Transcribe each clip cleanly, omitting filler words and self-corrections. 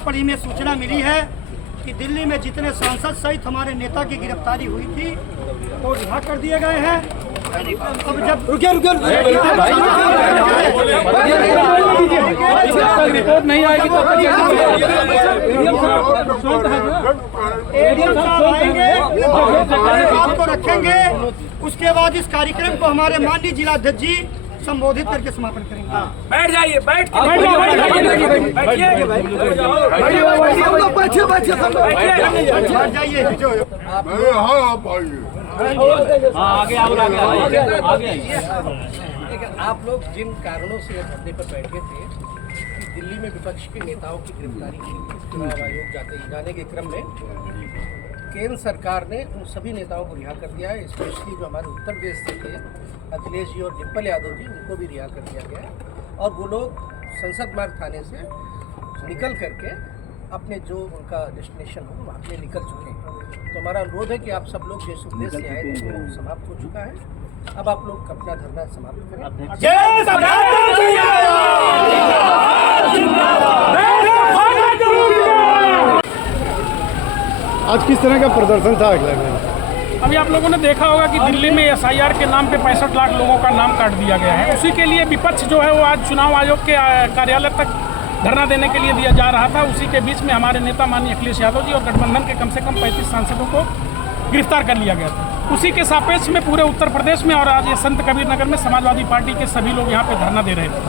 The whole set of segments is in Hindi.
पड़ी में सूचना मिली है कि दिल्ली में जितने सांसद सहित हमारे नेता की गिरफ्तारी हुई थी वो रिहा कर दिए गए हैं। अब जब रिपोर्ट नहीं आएगी तो आएंगे बात को रखेंगे। उसके बाद इस कार्यक्रम को हमारे माननीय जिलाध्यक्ष जी संबोधित करके समापन करेंगे। बैठ जाइए, बैठ जाइए। आप लोग जिन कारणों से धरने पर बैठे थे कि दिल्ली में विपक्ष के नेताओं की गिरफ्तारी की चुनाव आयोग जाने के क्रम में केंद्र सरकार ने उन सभी नेताओं को रिहा कर दिया है। स्पेशली जो हमारे उत्तर प्रदेश से थे अखिलेश जी और डिम्पल यादव जी, उनको भी रिहा कर दिया गया है और वो लोग संसद मार्ग थाने से निकल करके अपने जो उनका डेस्टिनेशन हो वहाँ पे निकल चुके हैं। तो हमारा अनुरोध है कि आप सब लोग जिस उद्देश्य से आए थे वो समाप्त हो चुका है। अब आप लोग अपना धरना समाप्त करें। आज किस तरह का प्रदर्शन था अगले में? अभी आप लोगों ने देखा होगा कि दिल्ली में SIR के नाम पे 65 लाख लोगों का नाम काट दिया गया है। उसी के लिए विपक्ष जो है वो आज चुनाव आयोग के कार्यालय तक धरना देने के लिए दिया जा रहा था। उसी के बीच में हमारे नेता माननीय अखिलेश यादव जी और गठबंधन के कम से कम 35 सांसदों को गिरफ्तार कर लिया गया था। उसी के सापेक्ष में पूरे उत्तर प्रदेश में और आज ये संत कबीर नगर में समाजवादी पार्टी के सभी लोग यहाँ पे धरना दे रहे थे।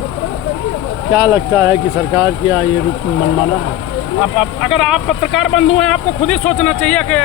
क्या लगता है कि सरकार क्या ये रुख मनमाना है? अब अगर आप पत्रकार बंधु हैं, आपको खुद ही सोचना चाहिए कि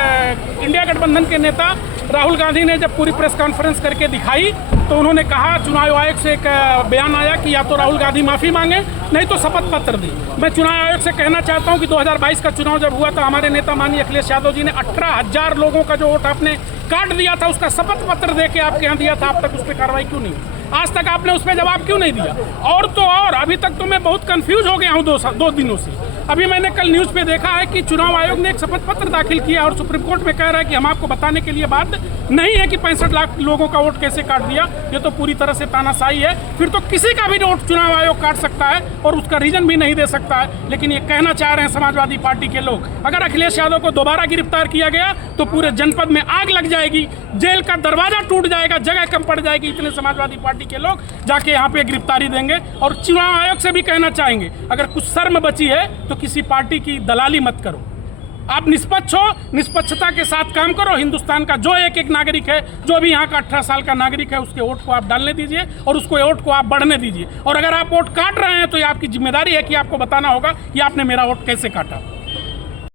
इंडिया गठबंधन के नेता राहुल गांधी ने जब पूरी प्रेस कॉन्फ्रेंस करके दिखाई तो उन्होंने कहा, चुनाव आयोग से एक बयान आया कि या तो राहुल गांधी माफ़ी मांगे नहीं तो शपथ पत्र दें। मैं चुनाव आयोग से कहना चाहता हूं कि 2022 का चुनाव जब हुआ था हमारे नेता माननीय अखिलेश यादव जी ने 18,000 लोगों का जो वोट आपने काट दिया था उसका शपथ पत्र दे के आपके यहाँ दिया था। अब तक उस पर कार्रवाई क्यों नहीं हुई? आज तक आपने उस पर जवाब क्यों नहीं दिया? और तो और अभी तक तो मैं बहुत कंफ्यूज हो गया हूँ दो दिनों से। अभी मैंने कल न्यूज़ पे देखा है कि चुनाव आयोग ने एक शपथ पत्र दाखिल किया और सुप्रीम कोर्ट में कह रहा है कि हम आपको बताने के लिए बात नहीं है कि 65 लाख लोगों का वोट कैसे काट दिया। ये तो पूरी तरह से तानाशाही है। फिर तो किसी का भी वोट चुनाव आयोग काट सकता है और उसका रीजन भी नहीं दे सकता है। लेकिन ये कहना चाह रहे हैं समाजवादी पार्टी के लोग, अगर अखिलेश यादव को दोबारा गिरफ्तार किया गया तो पूरे जनपद में आग लग जाएगी, जेल का दरवाजा टूट जाएगा, जगह कम पड़ जाएगी। इतने समाजवादी पार्टी के लोग जाके यहाँ पे गिरफ्तारी देंगे। और चुनाव आयोग से भी कहना चाहेंगे, अगर कुछ शर्म बची है तो किसी पार्टी की दलाली मत करो। आप निष्पक्ष हो, निष्पक्षता के साथ काम करो। हिंदुस्तान का जो एक नागरिक है, जो भी यहाँ का 18 साल का नागरिक है, उसके वोट को आप डालने दीजिए और उसको वोट को आप बढ़ने दीजिए। और अगर आप वोट काट रहे हैं तो ये आपकी जिम्मेदारी है कि आपको बताना होगा कि आपने मेरा वोट कैसे काटा।